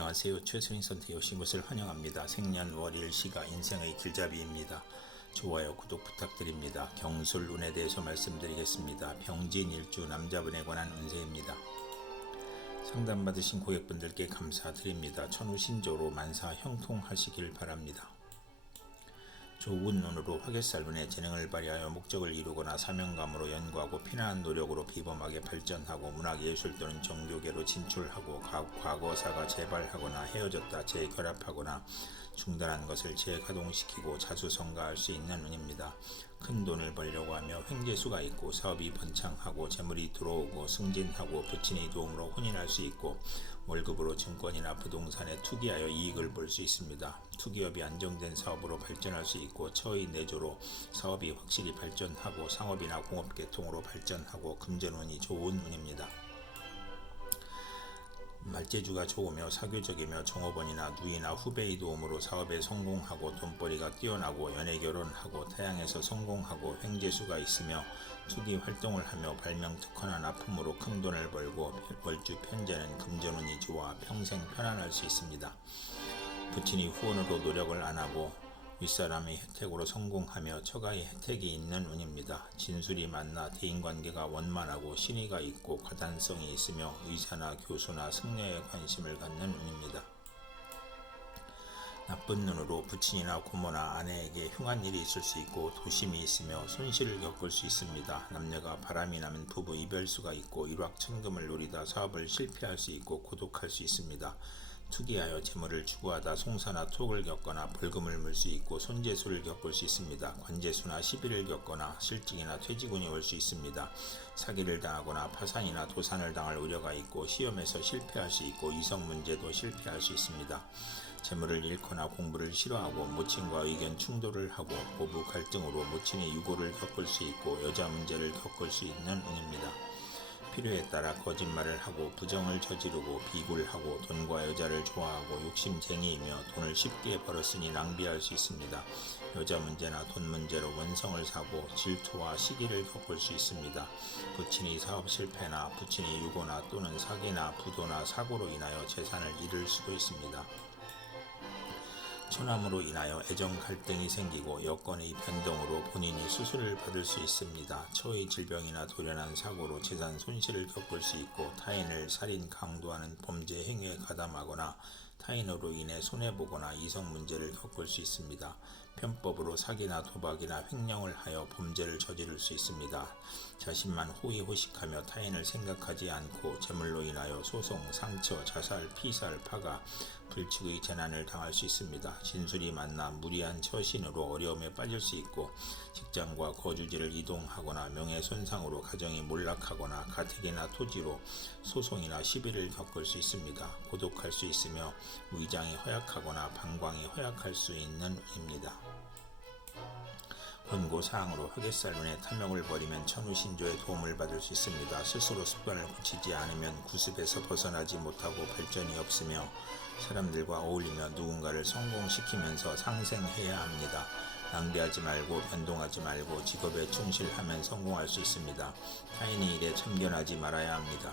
안녕하세요. 최선인 선택에 오신 것을 환영합니다. 생년월일 시가 인생의 길잡이입니다. 좋아요, 구독 부탁드립니다. 경술운에 대해서 말씀드리겠습니다. 병진일주 남자분에 관한 운세입니다. 상담받으신 고객분들께 감사드립니다. 천우신조로 만사 형통하시길 바랍니다. 좋은 눈으로 화개살문의 재능을 발휘하여 목적을 이루거나 사명감으로 연구하고 피나는 노력으로 비범하게 발전하고 문학예술 또는 종교계로 진출하고 가- 과거사가 재발하거나 헤어졌다 재결합하거나 중단한 것을 재가동시키고 자수성가할 수 있는 운입니다. 큰 돈을 벌려고 하며 횡재수가 있고 사업이 번창하고 재물이 들어오고 승진하고 부친의 도움으로 혼인할 수 있고 월급으로 증권이나 부동산에 투기하여 이익을 볼 수 있습니다. 투기업이 안정된 사업으로 발전할 수 있고 처의 내조로 사업이 확실히 발전하고 상업이나 공업 계통으로 발전하고 금전운이 좋은 운입니다. 말재주가 좋으며 사교적이며 종업원이나 누이나 후배의 도움으로 사업에 성공하고 돈벌이가 뛰어나고 연애 결혼하고 타양에서 성공하고 횡재수가 있으며 투기 활동을 하며 발명 특허나 납품으로 큰 돈을 벌고 월주 편제는 금전운이 좋아 평생 편안할 수 있습니다. 부친이 후원으로 노력을 안 하고 윗사람의 혜택으로 성공하며 처가의 혜택이 있는 운입니다. 진술이 만나 대인관계가 원만하고 신의가 있고 가단성이 있으며 의사나 교수나 승려에 관심을 갖는 운입니다. 나쁜 눈으로 부친이나 고모나 아내에게 흉한 일이 있을 수 있고 도심이 있으며 손실을 겪을 수 있습니다. 남녀가 바람이 나면 부부 이별수가 있고 일확천금을 노리다 사업을 실패할 수 있고 고독할 수 있습니다. 투기하여 재물을 추구하다 송사나 톡을 겪거나 벌금을 물 수 있고 손재수를 겪을 수 있습니다. 관재수나 시비를 겪거나 실직이나 퇴직운이 올 수 있습니다. 사기를 당하거나 파산이나 도산을 당할 우려가 있고 시험에서 실패할 수 있고 이성 문제도 실패할 수 있습니다. 재물을 잃거나 공부를 싫어하고 모친과 의견 충돌을 하고 고부 갈등으로 모친의 유고를 겪을 수 있고 여자 문제를 겪을 수 있는 운입니다. 필요에 따라 거짓말을 하고 부정을 저지르고 비굴하고 돈과 여자를 좋아하고 욕심쟁이이며 돈을 쉽게 벌었으니 낭비할 수 있습니다. 여자 문제나 돈 문제로 원성을 사고 질투와 시기를 겪을 수 있습니다. 부친이 사업 실패나 부친이 유고나 또는 사기나 부도나 사고로 인하여 재산을 잃을 수도 있습니다. 초남으로 인하여 애정 갈등이 생기고 여건의 변동으로 본인이 수술을 받을 수 있습니다. 초의 질병이나 돌연한 사고로 재산 손실을 겪을 수 있고 타인을 살인 강도하는 범죄 행위에 가담하거나 타인으로 인해 손해보거나 이성 문제를 겪을 수 있습니다. 편법으로 사기나 도박이나 횡령을 하여 범죄를 저지를 수 있습니다. 자신만 호의호식하며 타인을 생각하지 않고 재물로 인하여 소송, 상처, 자살, 피살, 파가, 불측의 재난을 당할 수 있습니다. 진술이 만나 무리한 처신으로 어려움에 빠질 수 있고 직장과 거주지를 이동하거나 명예 손상으로 가정이 몰락하거나 가택이나 토지로 소송이나 시비를 겪을 수 있습니다. 고독할 수 있으며 위장이 허약하거나 방광이 허약할 수 있는 입니다. 권고사항으로 흑역살문에 탐욕을 버리면 천우신조의 도움을 받을 수 있습니다. 스스로 습관을 고치지 않으면 구습에서 벗어나지 못하고 발전이 없으며 사람들과 어울리며 누군가를 성공시키면서 상생해야 합니다. 낭비하지 말고 변동하지 말고 직업에 충실하면 성공할 수 있습니다. 타인의 일에 참견하지 말아야 합니다.